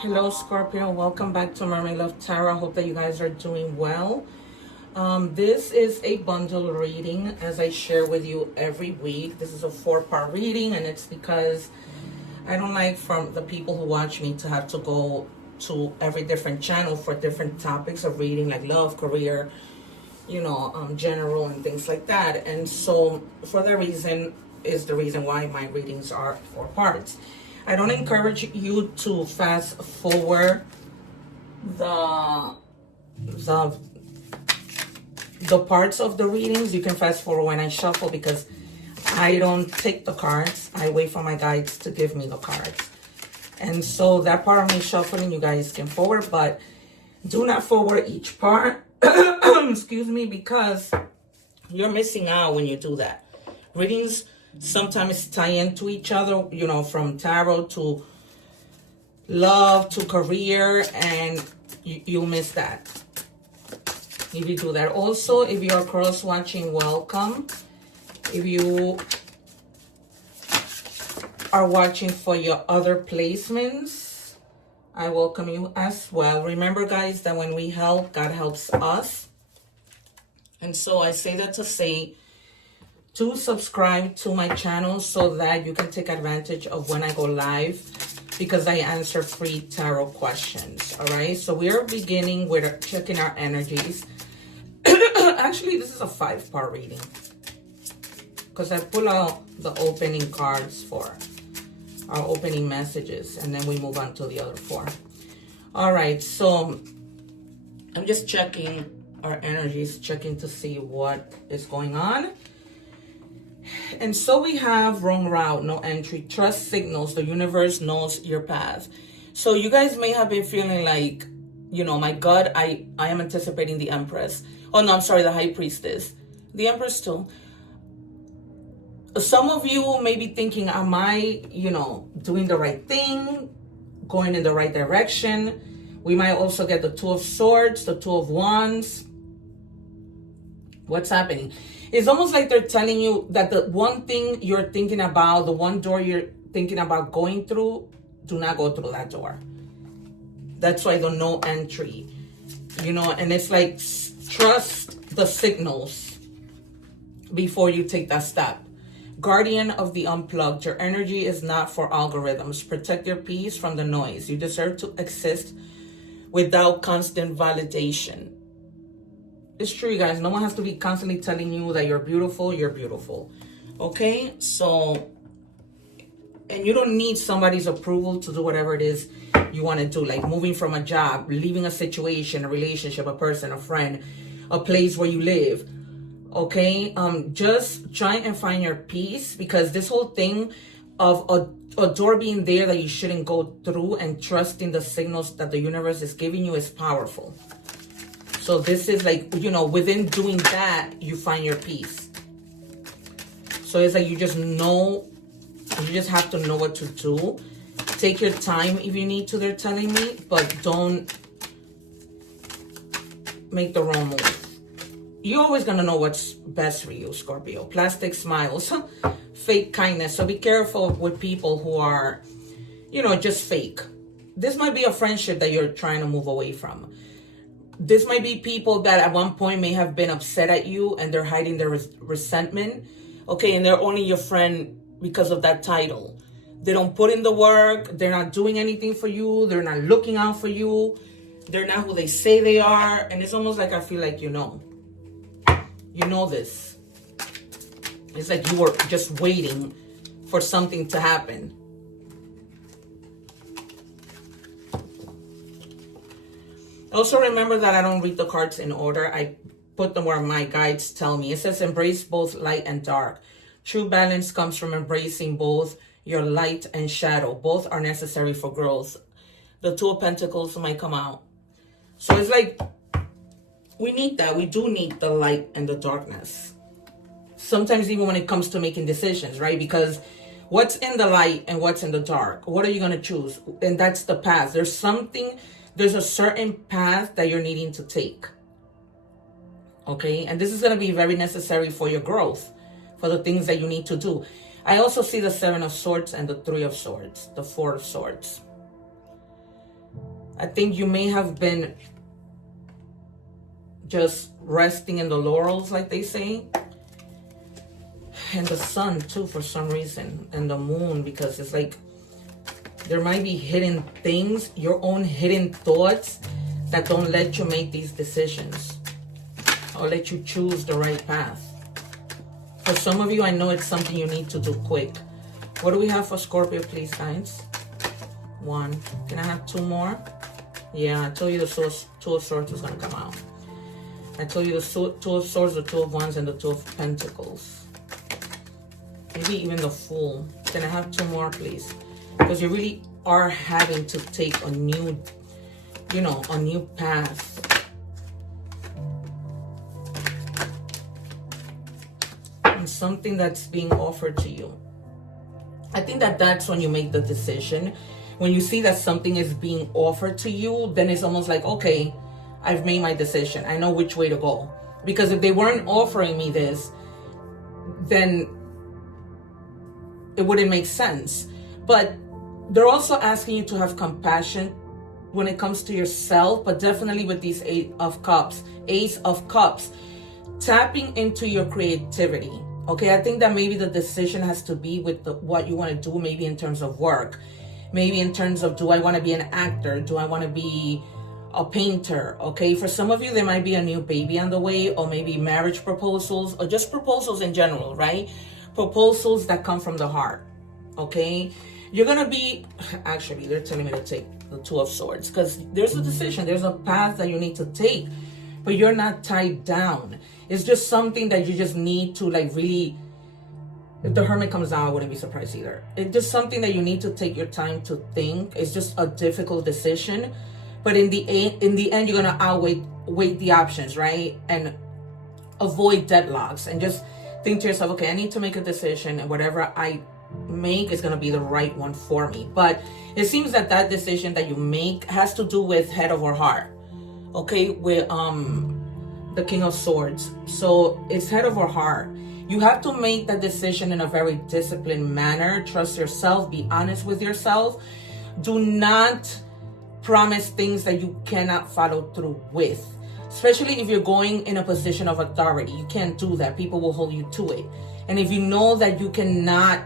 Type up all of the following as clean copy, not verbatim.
Hello Scorpio, welcome back to Mermaid Love Tarot. I hope that you guys are doing well. This is a bundle reading as I share with you every week. This is a 4-part reading, and it's because I don't like from the people who watch me to have to go to every different channel for different topics of reading, like love, career, general and things like that. And so for that reason is the reason why my readings are 4 parts. I don't encourage you to fast forward the parts of the readings. You can fast forward when I shuffle because I don't take the cards. I wait for my guides to give me the cards. And so that part of me shuffling, you guys can forward, but do not forward each part. Excuse me, because you're missing out when you do that. Readings sometimes tie into each other, from tarot to love to career, and you miss that if you do that. Also, if you are cross watching, welcome. If you are watching for your other placements, I welcome you as well. Remember, guys, that when we help, God helps us. And so I say that to say to subscribe to my channel so that you can take advantage of when I go live, because I answer free tarot questions. All right, so we're beginning with checking our energies. Actually, this is a 5-part reading because I pull out the opening cards for our opening messages, and then we move on to the other 4. All right, so I'm just checking our energies, checking to see what is going on. And so we have wrong route, no entry, trust signals, the universe knows your path. So you guys may have been feeling like, my God, I am anticipating the Empress. Oh no, I'm sorry, the High Priestess. The Empress too. Some of you may be thinking, am I, doing the right thing, going in the right direction? We might also get the 2 of Swords, the 2 of Wands. What's happening? It's almost like they're telling you that the one thing you're thinking about, the one door you're thinking about going through, do not go through that door. That's why the no entry, and it's like trust the signals before you take that step. Guardian of the unplugged, your energy is not for algorithms. Protect your peace from the noise. You deserve to exist without constant validation. It's true, you guys. No one has to be constantly telling you that you're beautiful. You're beautiful. Okay? So, and you don't need somebody's approval to do whatever it is you want to do. Like moving from a job, leaving a situation, a relationship, a person, a friend, a place where you live. Okay? Just try and find your peace, because this whole thing of a door being there that you shouldn't go through and trusting the signals that the universe is giving you is powerful. So this is like, within doing that, you find your peace. So it's like you just have to know what to do. Take your time if you need to, they're telling me, but don't make the wrong move. You're always going to know what's best for you, Scorpio. Plastic smiles, fake kindness. So be careful with people who are, just fake. This might be a friendship that you're trying to move away from. This might be people that at one point may have been upset at you and they're hiding their resentment. Okay, and they're only your friend because of that title. They don't put in the work. They're not doing anything for you. They're not looking out for you. They're not who they say they are. And it's almost like I feel like you know this. It's like you were just waiting for something to happen. Also, remember that I don't read the cards in order. I put them where my guides tell me. It says embrace both light and dark. True balance comes from embracing both your light and shadow. Both are necessary for growth. The 2 of Pentacles might come out. So it's like we need that. We do need the light and the darkness. Sometimes even when it comes to making decisions, right? Because what's in the light and what's in the dark? What are you going to choose? And that's the path. There's a certain path that you're needing to take. Okay? And this is going to be very necessary for your growth, for the things that you need to do. I also see the 7 of Swords and the 3 of Swords, the 4 of Swords. I think you may have been just resting in the laurels, like they say. And the sun too, for some reason, and the moon, because it's like there might be hidden things, your own hidden thoughts that don't let you make these decisions or let you choose the right path. For some of you, I know it's something you need to do quick. What do we have for Scorpio, please, guys? 1. Can I have 2 more? Yeah, I told you the Two of Swords was going to come out. I told you the Two of Swords, the Two of Wands, and the Two of Pentacles. Maybe even the Fool. Can I have 2 more, please? Because you really are having to take a new, you know, a new path. And something that's being offered to you. I think that that's when you make the decision. When you see that something is being offered to you, then it's almost like, okay, I've made my decision. I know which way to go. Because if they weren't offering me this, then it wouldn't make sense. But they're also asking you to have compassion when it comes to yourself, but definitely with these Ace of Cups, tapping into your creativity. Okay, I think that maybe the decision has to be with what you want to do, maybe in terms of work, maybe in terms of, do I want to be an actor? Do I want to be a painter? Okay, for some of you, there might be a new baby on the way, or maybe marriage proposals, or just proposals in general, right? Proposals that come from the heart. Okay, you're gonna be, actually, they're telling me to take the Two of Swords, because there's a decision, there's a path that you need to take, but you're not tied down. It's just something that you just need to, like, really, if the Hermit comes out, I wouldn't be surprised either. It's just something that you need to take your time to think. It's just a difficult decision, but in the end, you're gonna outweigh the options, right? And avoid deadlocks, and just think to yourself, okay, I need to make a decision, and whatever I make is going to be the right one for me. But it seems that that decision that you make has to do with head over heart, okay, with the King of Swords. So it's head over heart. You have to make that decision in a very disciplined manner. Trust yourself, be honest with yourself. Do not promise things that you cannot follow through with, especially if you're going in a position of authority. You can't do that. People will hold you to it. And if you know that you cannot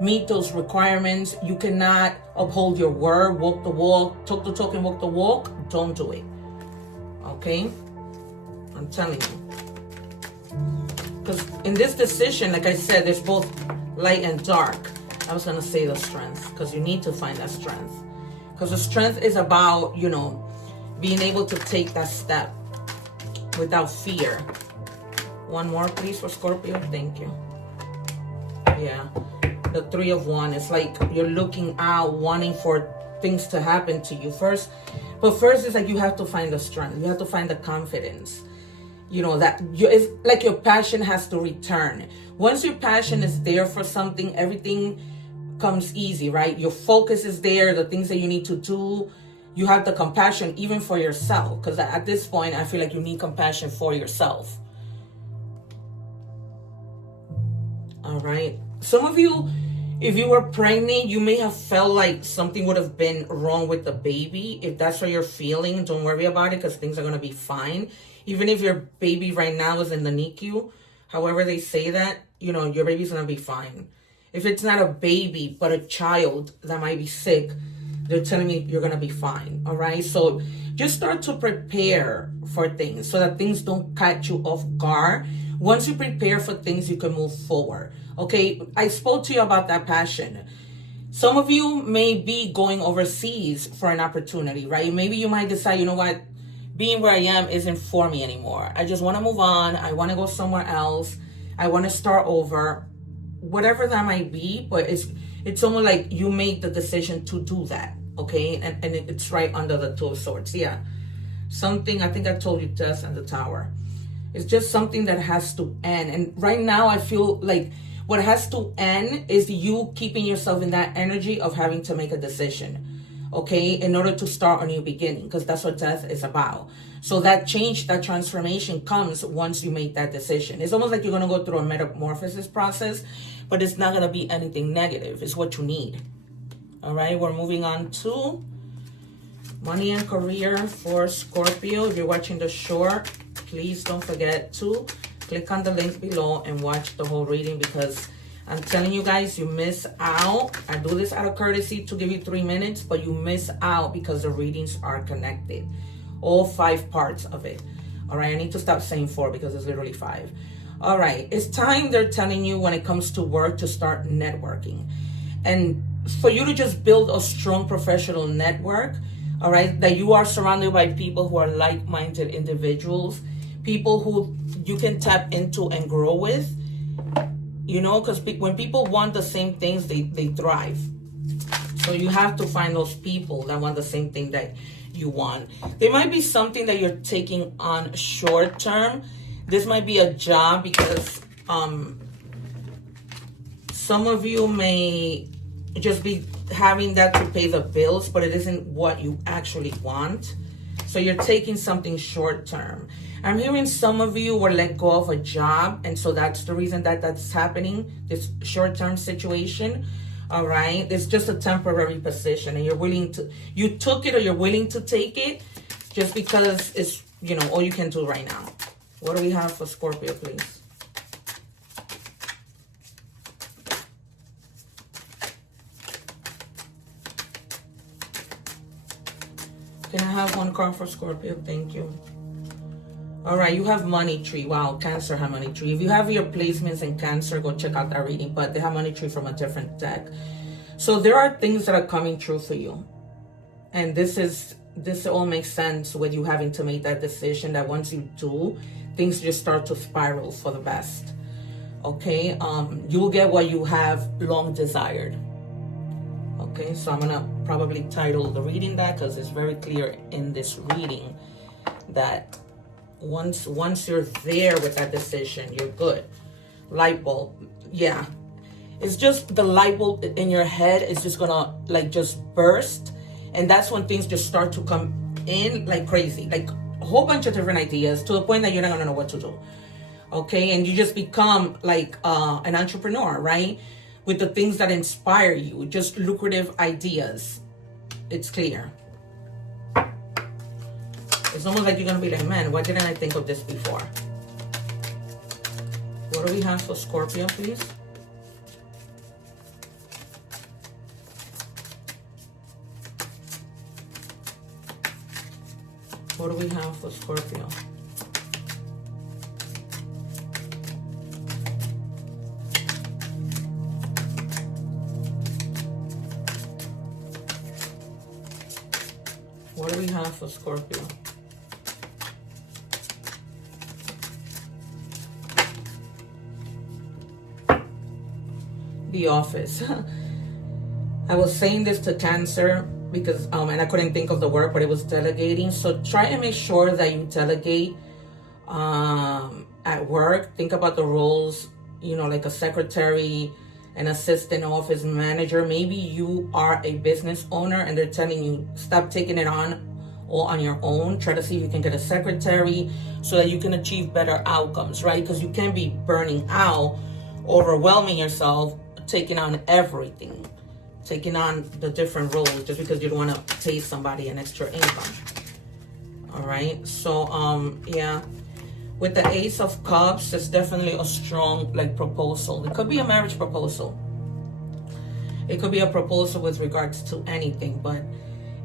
meet those requirements, you cannot uphold your word, walk the walk, talk the talk and walk the walk, don't do it. Okay? I'm telling you. Because in this decision, like I said, there's both light and dark. I was going to say the strength, because you need to find that strength. Because the strength is about, you know, being able to take that step without fear. 1 more, please, for Scorpio. Thank you. Yeah. The 3 of Wands. It's like you're looking out, wanting for things to happen to you first. But first, it's like you have to find the strength. You have to find the confidence. You know, that it's like your passion has to return. Once your passion is there for something, everything comes easy, right? Your focus is there, the things that you need to do. You have the compassion even for yourself. Because at this point, I feel like you need compassion for yourself. All right. Some of you, if you were pregnant, you may have felt like something would have been wrong with the baby. If that's what you're feeling, don't worry about it, because things are going to be fine. Even if your baby right now is in the NICU, however they say that, you know, your baby's going to be fine. If it's not a baby, but a child that might be sick, they're telling me you're going to be fine. All right. So just start to prepare for things so that things don't catch you off guard. Once you prepare for things, you can move forward. Okay. I spoke to you about that passion. Some of you may be going overseas for an opportunity, right? Maybe you might decide, you know what? Being where I am isn't for me anymore. I just want to move on. I want to go somewhere else. I want to start over. Whatever that might be, but it's almost like you made the decision to do that, okay? And it's right under the Two of Swords. Yeah, something, I think I told you, Death and the Tower. It's just something that has to end. And right now I feel like what has to end is you keeping yourself in that energy of having to make a decision, okay, in order to start a new beginning, because that's what death is about. So that change, that transformation comes once you make that decision. It's almost like you're going to go through a metamorphosis process, but it's not going to be anything negative. It's what you need. All right, we're moving on to Money and career for Scorpio. If you're watching the short, please don't forget to click on the link below and watch the whole reading, because I'm telling you guys, you miss out. I do this out of courtesy to give you 3 minutes, but you miss out because the readings are connected. All 5 parts of it. All right, I need to stop saying 4 because it's literally 5. All right, it's time, they're telling you, when it comes to work, to start networking. And for you to just build a strong professional network, all right, that you are surrounded by people who are like-minded individuals, people who you can tap into and grow with, you know, because when people want the same things, they thrive. So you have to find those people that want the same thing that you want. There might be something that you're taking on short term. This might be a job, because some of you may just be having that to pay the bills, but it isn't what you actually want. So you're taking something short term. I'm hearing some of you were let go of a job, and so that's the reason that that's happening, this short term situation. All right, it's just a temporary position, and you're willing to, you took it, or you're willing to take it just because it's, you know, all you can do right now. What do we have for Scorpio, please? Can I have one card for Scorpio? Thank you. All right, you have money tree. Wow, Cancer have money tree. If you have your placements in Cancer, go check out that reading, but they have money tree from a different deck. So there are things that are coming true for you. And this all makes sense with you having to make that decision, that once you do, things just start to spiral for the best. Okay, you will get what you have long desired. Okay, so I'm gonna probably title the reading that, because it's very clear in this reading that once you're there with that decision, you're good. Light bulb, yeah. It's just the light bulb in your head is just gonna like just burst, and that's when things just start to come in like crazy, like a whole bunch of different ideas, to the point that you're not gonna know what to do. Okay, and you just become like an entrepreneur, right? With the things that inspire you, just lucrative ideas. It's clear. It's almost like you're gonna be like, man, why didn't I think of this before? What do we have for Scorpio, please? What do we have for Scorpio? What do we have for Scorpio? The Office. I was saying this to Cancer because and I couldn't think of the word, but it was delegating. So try and make sure that you delegate at work. Think about the roles, you know, like a secretary, an assistant office manager. Maybe you are a business owner and they're telling you stop taking it on all on your own. Try to see if you can get a secretary so that you can achieve better outcomes, right? Because you can't be burning out, overwhelming yourself, taking on everything, taking on the different roles just because you don't want to pay somebody an extra income. All right, so yeah, with the Ace of Cups, it's definitely a strong like proposal. It could be a marriage proposal, it could be a proposal with regards to anything, but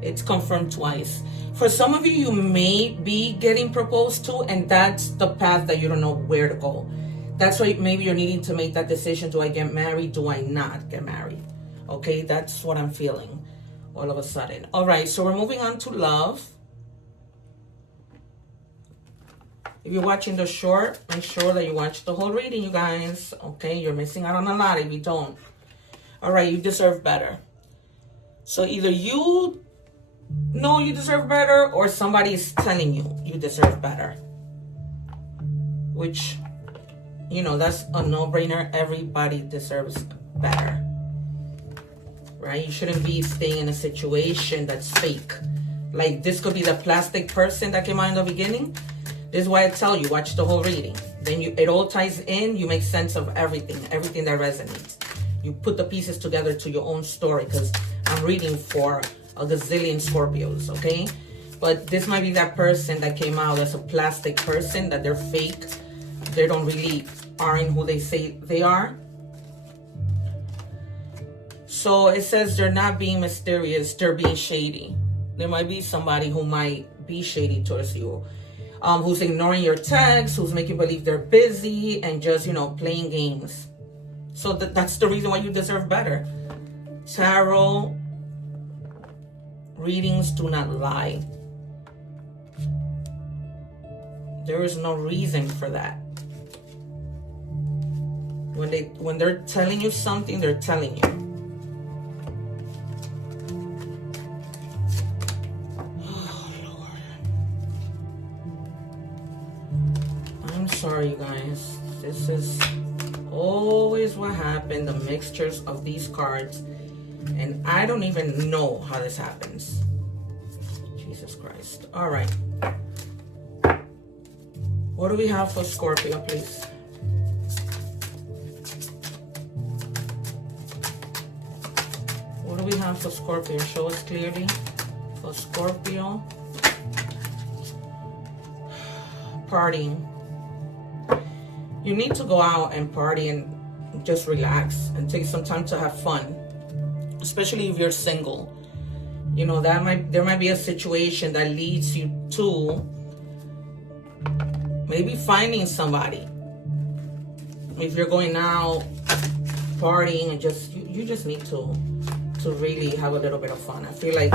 it's confirmed twice. For some of you, you may be getting proposed to, and that's the path that you don't know where to go. That's why maybe you're needing to make that decision. Do I get married? Do I not get married? Okay, that's what I'm feeling all of a sudden. All right, so we're moving on to love. If you're watching the short, make sure that you watch the whole reading, you guys. Okay, you're missing out on a lot if you don't. All right, you deserve better. So either you know you deserve better, or somebody is telling you you deserve better. Which, you know, that's a no-brainer. Everybody deserves better, right? You shouldn't be staying in a situation that's fake. Like, this could be the plastic person that came out in the beginning. This is why I tell you, watch the whole reading. Then it all ties in. You make sense of everything that resonates. You put the pieces together to your own story, because I'm reading for a gazillion Scorpios, okay? But this might be that person that came out as a plastic person, that they're fake. They don't really aren't who they say they are. So it says they're not being mysterious, they're being shady. There might be somebody who might be shady towards you, who's ignoring your texts, who's making you believe they're busy and just, you know, playing games. So that's the reason why you deserve better. Tarot readings do not lie. There is no reason for that. When they're telling you something, they're telling you. Oh, Lord. I'm sorry, you guys. This is always what happened, the mixtures of these cards. And I don't even know how this happens. Jesus Christ. All right. What do we have for Scorpio, please? What do we have for Scorpio? Show us clearly. For Scorpio. Partying. You need to go out and party and just relax and take some time to have fun. Especially if you're single. You know, there might be a situation that leads you to maybe finding somebody. If you're going out partying and you just need to really have a little bit of fun. I feel like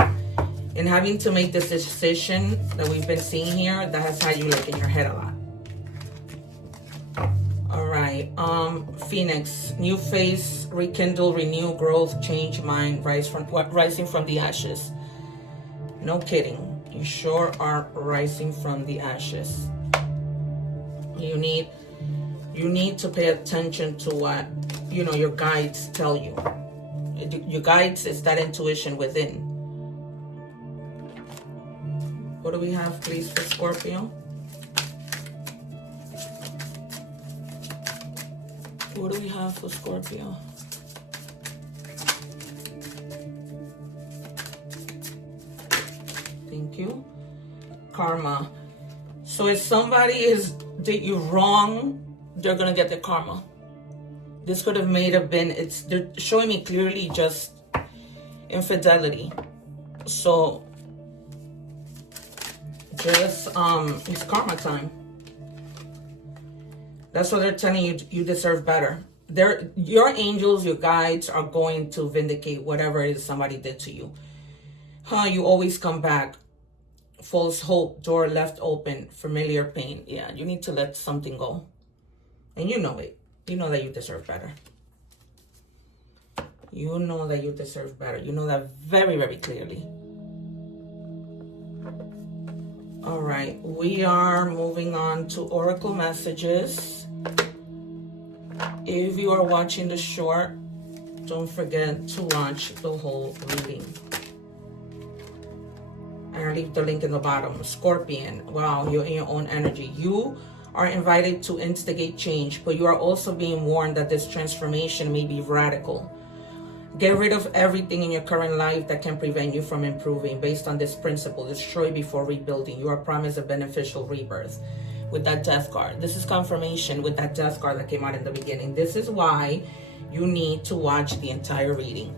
in having to make this decision that we've been seeing here, that has had you like in your head a lot. All right, Phoenix, new face, rekindle, renew, growth, change mind, rising from the ashes. No kidding, you sure are rising from the ashes. You need to pay attention to what, you know, your guides tell you. Your guides is that intuition within. What do we have, please, for Scorpio? What do we have for Scorpio? Thank you. Karma. So if somebody did you wrong, they're gonna get the karma. This could have been, they're showing me clearly just infidelity. So just it's karma time. That's what they're telling you. You deserve better. Your angels, your guides are going to vindicate whatever it is somebody did to you. You always come back. False hope, door left open, familiar pain. Yeah, you need to let something go. And you know it. You know that you deserve better. You know that you deserve better. You know that very, very clearly. All right, we are moving on to Oracle messages. If you are watching the short, don't forget to watch the whole reading. I'll leave the link in the bottom. Scorpion, wow, you're in your own energy. You are invited to instigate change, but you are also being warned that this transformation may be radical. Get rid of everything in your current life that can prevent you from improving based on this principle. Destroy before rebuilding. You are promised a beneficial rebirth with that death card. This is confirmation with that death card that came out in the beginning. This is why you need to watch the entire reading,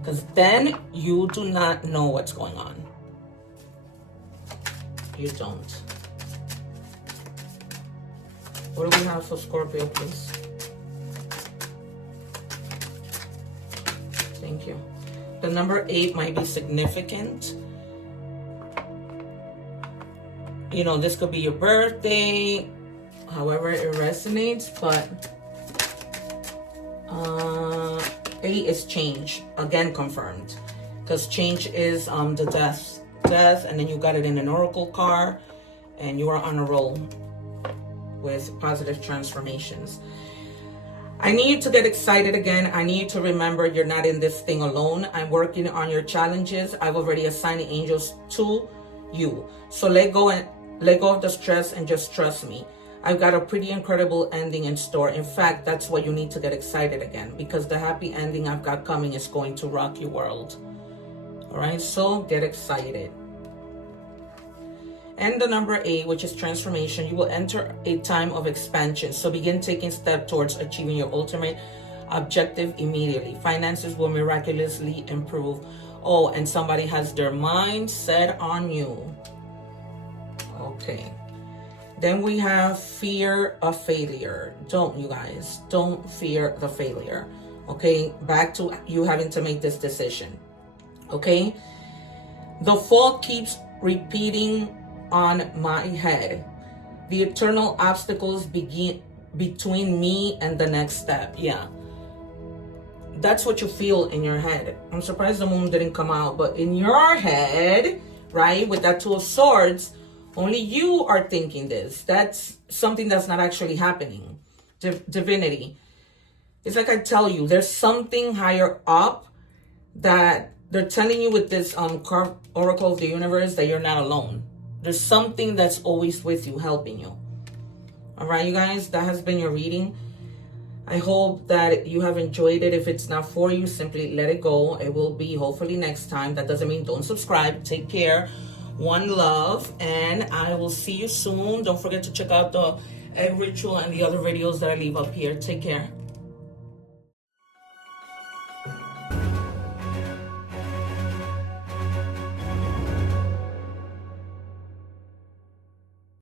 because then you do not know what's going on. You don't. What do we have for Scorpio, please? Thank you. The number 8 might be significant. You know, this could be your birthday, however it resonates, but 8 is change, again confirmed, because change is the death, and then you got it in an oracle card, and you are on a roll with positive transformations. I need you to get excited again. I need you to remember you're not in this thing alone. I'm working on your challenges. I've already assigned angels to you. So let go of the stress and just trust me. I've got a pretty incredible ending in store. In fact, that's why you need to get excited again, because the happy ending I've got coming is going to rock your world. All All right, so get excited. And the number 8, which is transformation, you will enter a time of expansion. So begin taking steps towards achieving your ultimate objective immediately. Finances will miraculously improve. Oh, and somebody has their mind set on you. Okay. Then we have fear of failure. Don't, you guys, don't fear the failure. Okay, back to you having to make this decision. Okay, the fault keeps repeating on my head. The eternal obstacles begin between me and the next step. Yeah, that's what you feel in your head. I'm surprised the moon didn't come out, but in your head, right, with that 2 of swords, only you are thinking this. That's something that's not actually happening. Divinity. It's like I tell you, there's something higher up that they're telling you with this oracle of the universe that you're not alone. There's something that's always with you, helping you. All right, you guys, that has been your reading. I hope that you have enjoyed it. If it's not for you, simply let it go. It will be hopefully next time. That doesn't mean don't subscribe. Take care. One love, and I will see you soon. Don't forget to check out the egg ritual and the other videos that I leave up here. Take care.